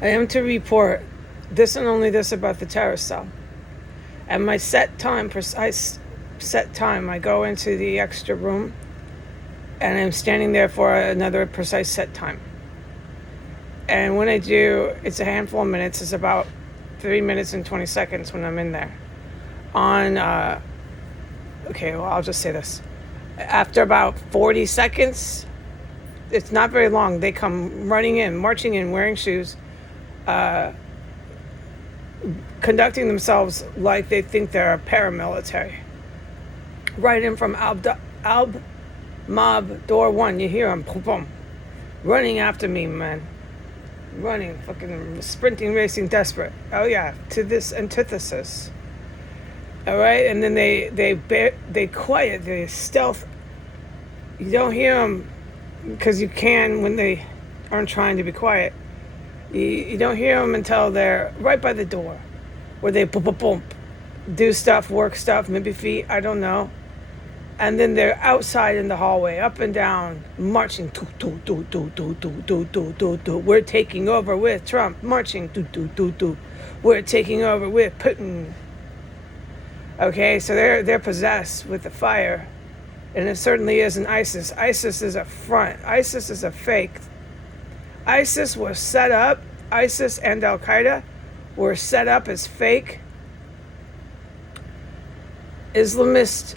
I am to report this and only this about the terrorist cell. At my precise set time, I go into the extra room and I'm standing there for another precise set time. And when I do, it's a handful of minutes. It's about 3 minutes and 20 seconds when I'm in there. I'll just say this. After about 40 seconds, it's not very long, they come running in, marching in, wearing shoes, conducting themselves like they think they're a paramilitary. Right in from Alb Mob Door 1, you hear them, boom, boom, running after me, man. Running, fucking sprinting, racing, desperate. Oh yeah, to this antithesis. All right, and then they quiet, they stealth. You don't hear them because you can when they aren't trying to be quiet. You don't hear them until they're right by the door, where they boom, boom, boom, do stuff, work stuff, maybe feet, I don't know. And then they're outside in the hallway, up and down, marching. We're taking over with Trump, marching. We're taking over with Putin. Okay, so they're possessed with the fire, and it certainly isn't ISIS. ISIS is a front. ISIS is a fake. ISIS was set up. ISIS and Al Qaeda were set up as fake Islamist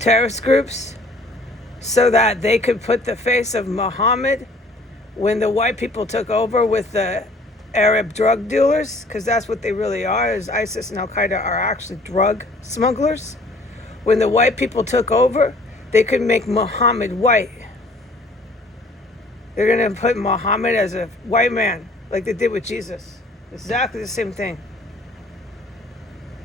terrorist groups so that they could put the face of Muhammad when the white people took over with the Arab drug dealers, because that's what they really are, is ISIS and Al-Qaeda are actually drug smugglers. When the white people took over, they could make Muhammad white. They're going to put Muhammad as a white man, like they did with Jesus. Exactly the same thing.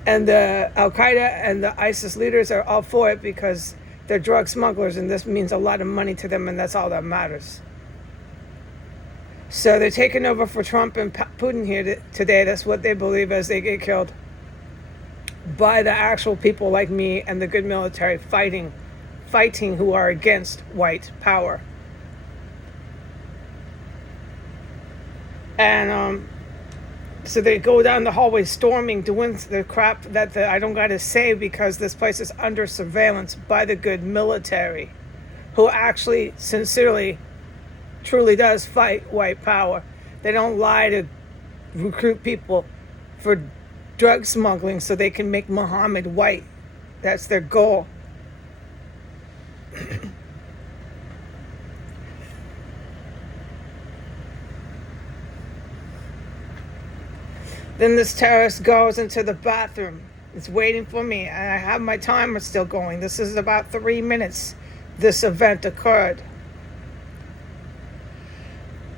And the Al-Qaeda and the ISIS leaders are all for it because they're drug smugglers, and this means a lot of money to them, and that's all that matters. So they're taking over for Trump and Putin here today. That's what they believe as they get killed by the actual people like me and the good military fighting who are against white power. And so they go down the hallway storming, doing the crap that I don't got to say, because this place is under surveillance by the good military, who actually, sincerely, truly does fight white power. They don't lie to recruit people for drug smuggling so they can make Muhammad white. That's their goal. Then this terrorist goes into the bathroom. It's waiting for me, and I have my timer still going. This is about 3 minutes this event occurred.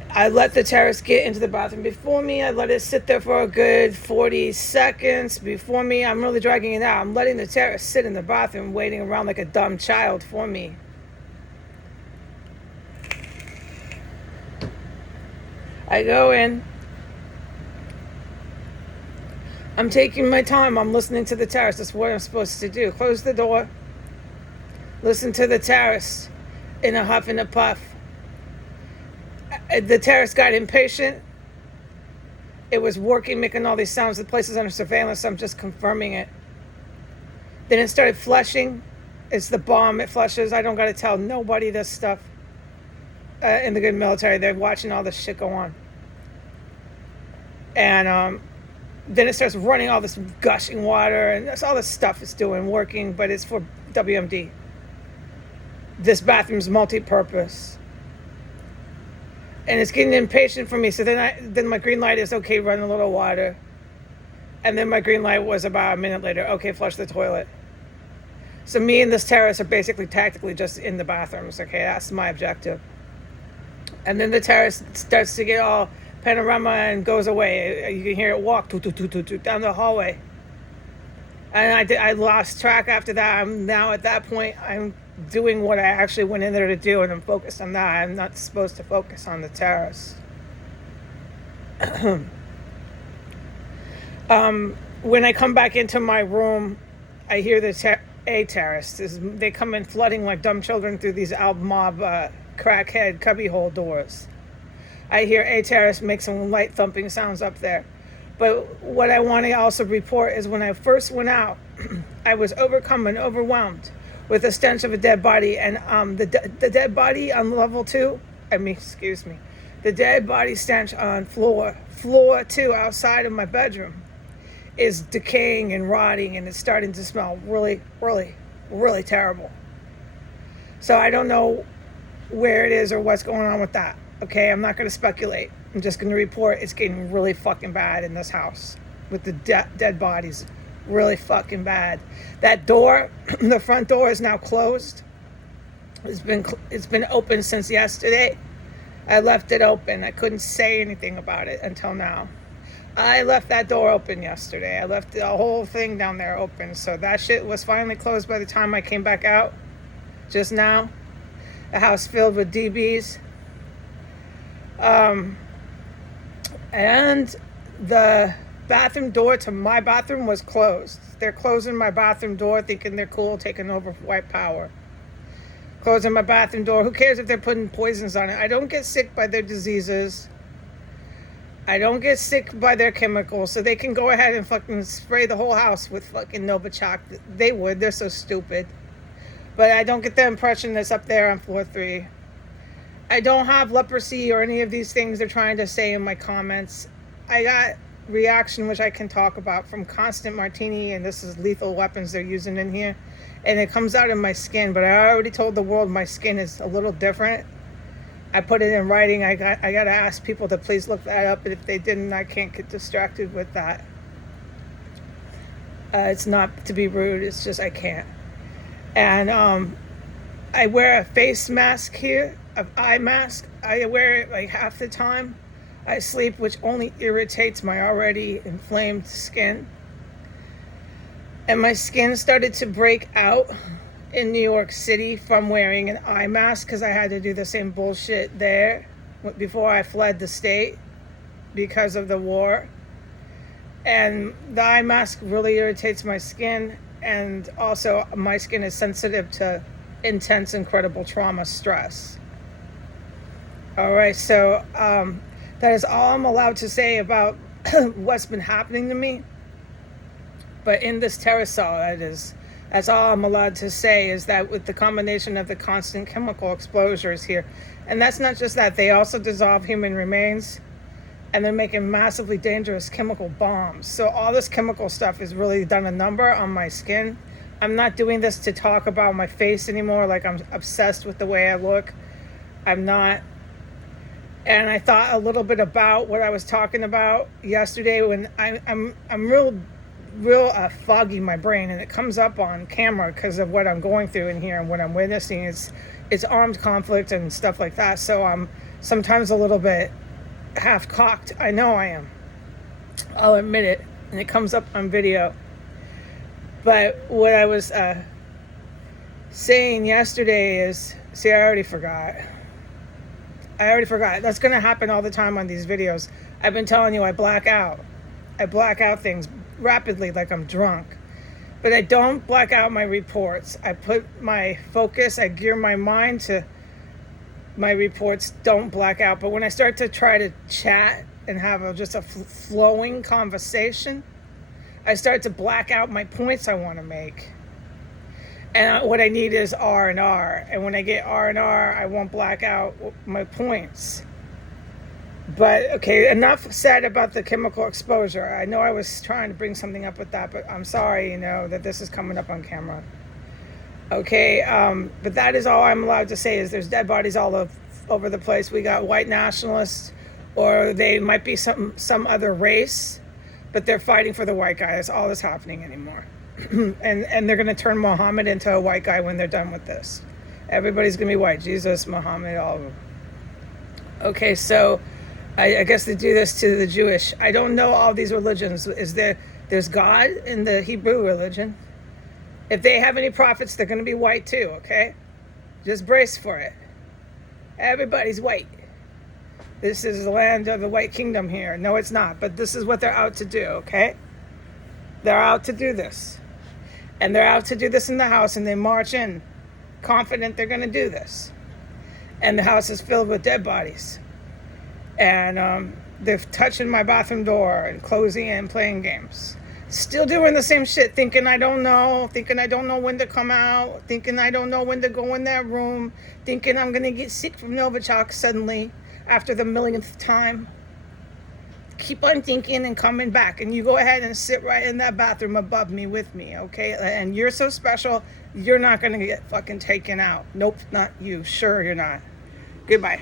I let the terrorist get into the bathroom before me. I let it sit there for a good 40 seconds before me. I'm really dragging it out. I'm letting the terrorist sit in the bathroom, waiting around like a dumb child for me. I go in. I'm taking my time. I'm listening to the terrorist. That's what I'm supposed to do. Close the door. Listen to the terrorist in a huff and a puff. The terrorist got impatient. It was working, making all these sounds. The place is under surveillance, so I'm just confirming it. Then it started flushing. It's the bomb. It flushes. I don't got to tell nobody this stuff. In the good military, they're watching all this shit go on. And then it starts running all this gushing water, and that's all this stuff it's doing, working, but it's for WMD. This bathroom's multi-purpose. And it's getting impatient for me, so then my green light is, okay, run a little water. And then my green light was about a minute later, okay, flush the toilet. So me and this terrorist are basically tactically just in the bathrooms, okay, that's my objective. And then the terrorist starts to get all panorama and goes away. You can hear it walk down the hallway. And I lost track after that. I'm now at that point, I'm doing what I actually went in there to do, and I'm focused on that. I'm not supposed to focus on the terrorists. When I come back into my room, I hear the terrorists. They come in flooding like dumb children through these Al Mob crackhead cubbyhole doors. I hear A Terrace make some light thumping sounds up there. But what I want to also report is when I first went out, I was overcome and overwhelmed with the stench of a dead body. And the dead body on level 2, the dead body stench on floor 2 outside of my bedroom is decaying and rotting, and it's starting to smell really, really, really terrible. So I don't know where it is or what's going on with that. Okay, I'm not going to speculate. I'm just going to report it's getting really fucking bad in this house with the dead bodies. Really fucking bad. That door, the front door is now closed. It's been open since yesterday. I left it open. I couldn't say anything about it until now. I left that door open yesterday. I left the whole thing down there open. So that shit was finally closed by the time I came back out just now. The house filled with DBs. And the bathroom door to my bathroom was closed. They're closing my bathroom door thinking they're cool, taking over white power. Closing my bathroom door. Who cares if they're putting poisons on it? I don't get sick by their diseases. I don't get sick by their chemicals, so they can go ahead and fucking spray the whole house with fucking Novichok. They would. They're so stupid. But I don't get the impression that's up there on floor 3. I don't have leprosy or any of these things they're trying to say in my comments. I got reaction, which I can talk about, from Constant Martini, and this is lethal weapons they're using in here. And it comes out in my skin, but I already told the world my skin is a little different. I put it in writing. I got to ask people to please look that up, and if they didn't, I can't get distracted with that. It's not to be rude, it's just I can't. And I wear a face mask here, an eye mask. I wear it like half the time I sleep, which only irritates my already inflamed skin. And my skin started to break out in New York City from wearing an eye mask because I had to do the same bullshit there before I fled the state because of the war. And the eye mask really irritates my skin, and also my skin is sensitive to intense, incredible trauma stress. All right, so that is all I'm allowed to say about what's been happening to me. But in this terracel, that's all I'm allowed to say, is that with the combination of the constant chemical exposures here, and that's not just that, they also dissolve human remains, and they're making massively dangerous chemical bombs. So all this chemical stuff has really done a number on my skin. I'm not doing this to talk about my face anymore, like I'm obsessed with the way I look. I'm not. And I thought a little bit about what I was talking about yesterday when I'm real foggy in my brain, and it comes up on camera because of what I'm going through in here and what I'm witnessing. It's armed conflict and stuff like that. So I'm sometimes a little bit half-cocked. I know I am. I'll admit it. And it comes up on video. But what I was saying yesterday is, see, I already forgot. That's going to happen all the time on these videos. I've been telling you I black out. I black out things rapidly like I'm drunk. But I don't black out my reports. I put my focus, I gear my mind to my reports, don't black out. But when I start to try to chat and have just a flowing conversation, I start to black out my points I want to make. And what I need is R&R. And when I get R&R, I won't black out my points. But, okay, enough said about the chemical exposure. I know I was trying to bring something up with that, but I'm sorry, that this is coming up on camera. Okay, but that is all I'm allowed to say, is there's dead bodies all over the place. We got white nationalists, or they might be some other race, but they're fighting for the white guy. That's all that's happening anymore. and they're going to turn Muhammad into a white guy when they're done with this. Everybody's going to be white. Jesus, Muhammad, all of them. Okay, so I guess they do this to the Jewish. I don't know all these religions. There's God in the Hebrew religion. If they have any prophets, they're going to be white too, okay? Just brace for it. Everybody's white. This is the land of the white kingdom here. No, it's not, but this is what they're out to do, okay? They're out to do this. And they're out to do this in the house, and they march in confident they're going to do this. And the house is filled with dead bodies. And they're touching my bathroom door and closing it and playing games. Still doing the same shit, thinking I don't know when to come out, thinking I don't know when to go in that room, thinking I'm going to get sick from Novichok suddenly after the millionth time. Keep on thinking and coming back, and you go ahead and sit right in that bathroom above me with me, okay? And you're so special, you're not going to get fucking taken out. Nope, not you. Sure, you're not. Goodbye.